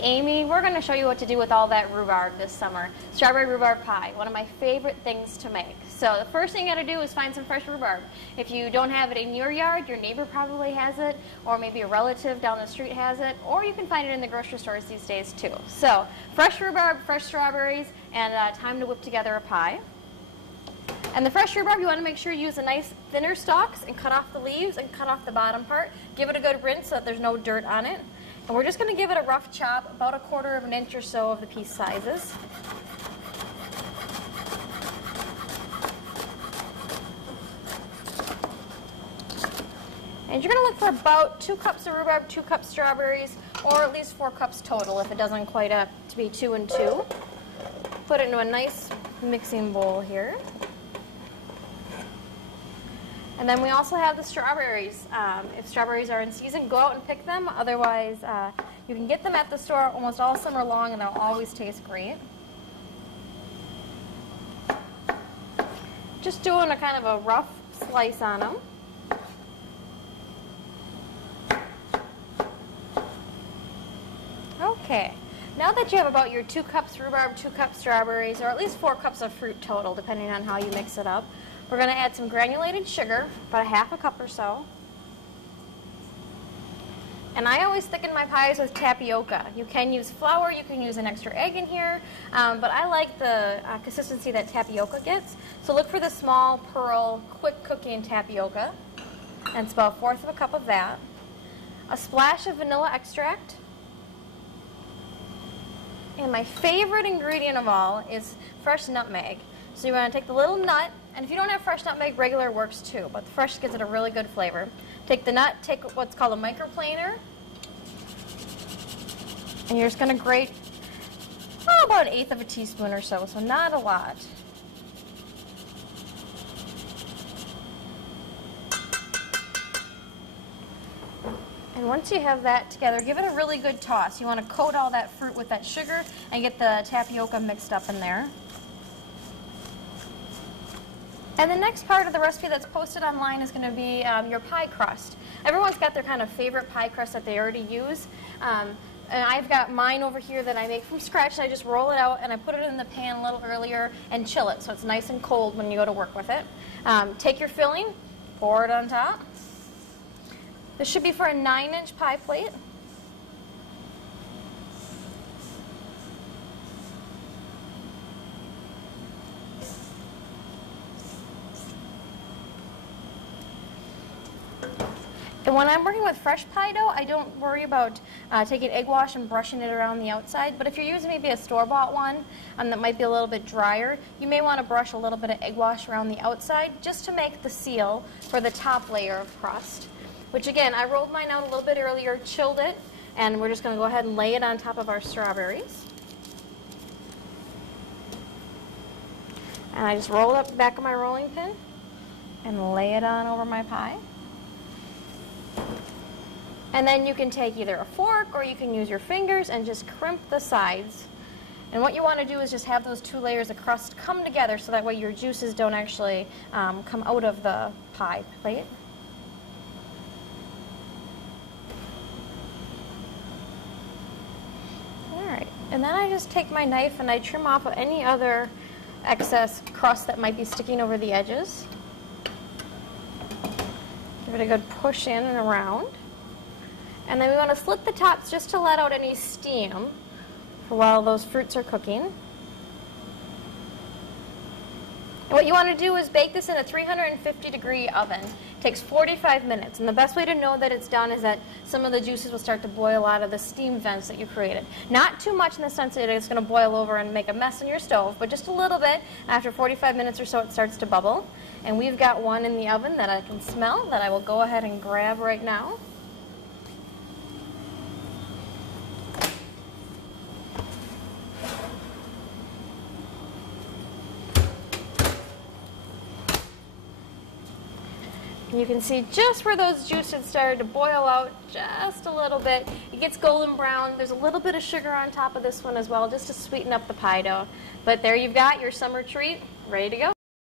Hey Amy, we're going to show you what to do with all that rhubarb this summer. Strawberry rhubarb pie, one of my favorite things to make. So the first thing you got to do is find some fresh rhubarb. If you don't have it in your yard, your neighbor probably has it, or maybe a relative down the street has it, or you can find it in the grocery stores these days too. So fresh rhubarb, fresh strawberries, and time to whip together a pie. And the fresh rhubarb, you want to make sure you use a nice thinner stalks and cut off the leaves and cut off the bottom part. Give it a good rinse so that there's no dirt on it. And we're just going to give it a rough chop, about 1/4 of an inch or so of the piece sizes. And you're going to look for about 2 cups of rhubarb, 2 cups strawberries, or at least 4 cups total if it doesn't quite have to be 2 and 2. Put it into a nice mixing bowl here. And then we also have the strawberries. If strawberries are in season, go out and pick them. Otherwise, you can get them at the store almost all summer long, and they'll always taste great. Just doing a kind of a rough slice on them. Okay. Now that you have about your 2 cups rhubarb, 2 cups strawberries, or at least 4 cups of fruit total, depending on how you mix it up, we're going to add some granulated sugar, about 1/2 cup or so. And I always thicken my pies with tapioca. You can use flour, you can use an extra egg in here, but I like the consistency that tapioca gets. So look for the small pearl, quick cooking tapioca. And it's about 1/4 cup of that. A splash of vanilla extract. And my favorite ingredient of all is fresh nutmeg. So you want to take the little nut, and if you don't have fresh nutmeg, regular works too, but the fresh gives it a really good flavor. Take the nut, take what's called a microplaner, and you're just going to grate about 1/8 of a teaspoon or so, so not a lot. And once you have that together, give it a really good toss. You want to coat all that fruit with that sugar and get the tapioca mixed up in there. And the next part of the recipe that's posted online is going to be your pie crust. Everyone's got their kind of favorite pie crust that they already use. And I've got mine over here that I make from scratch. I just roll it out and I put it in the pan a little earlier and chill it so it's nice and cold when you go to work with it. Take your filling, pour it on top. This should be for a 9-inch pie plate. And when I'm working with fresh pie dough, I don't worry about taking egg wash and brushing it around the outside. But if you're using maybe a store-bought one that might be a little bit drier, you may want to brush a little bit of egg wash around the outside just to make the seal for the top layer of crust. Which again, I rolled mine out a little bit earlier, chilled it, and we're just going to go ahead and lay it on top of our strawberries. And I just roll up the back of my rolling pin and lay it on over my pie. And then you can take either a fork or you can use your fingers and just crimp the sides. And what you want to do is just have those 2 layers of crust come together so that way your juices don't actually come out of the pie plate. Alright, and then I just take my knife and I trim off any other excess crust that might be sticking over the edges. Give it a good push in and around. And then we want to slit the tops just to let out any steam for while those fruits are cooking. And what you want to do is bake this in a 350-degree oven. It takes 45 minutes. And the best way to know that it's done is that some of the juices will start to boil out of the steam vents that you created. Not too much in the sense that it's going to boil over and make a mess in your stove, but just a little bit. After 45 minutes or so, it starts to bubble. And we've got one in the oven that I can smell that I will go ahead and grab right now. You can see just where those juices started to boil out just a little bit. It gets golden brown. There's a little bit of sugar on top of this one as well, just to sweeten up the pie dough. But there you've got your summer treat ready to go.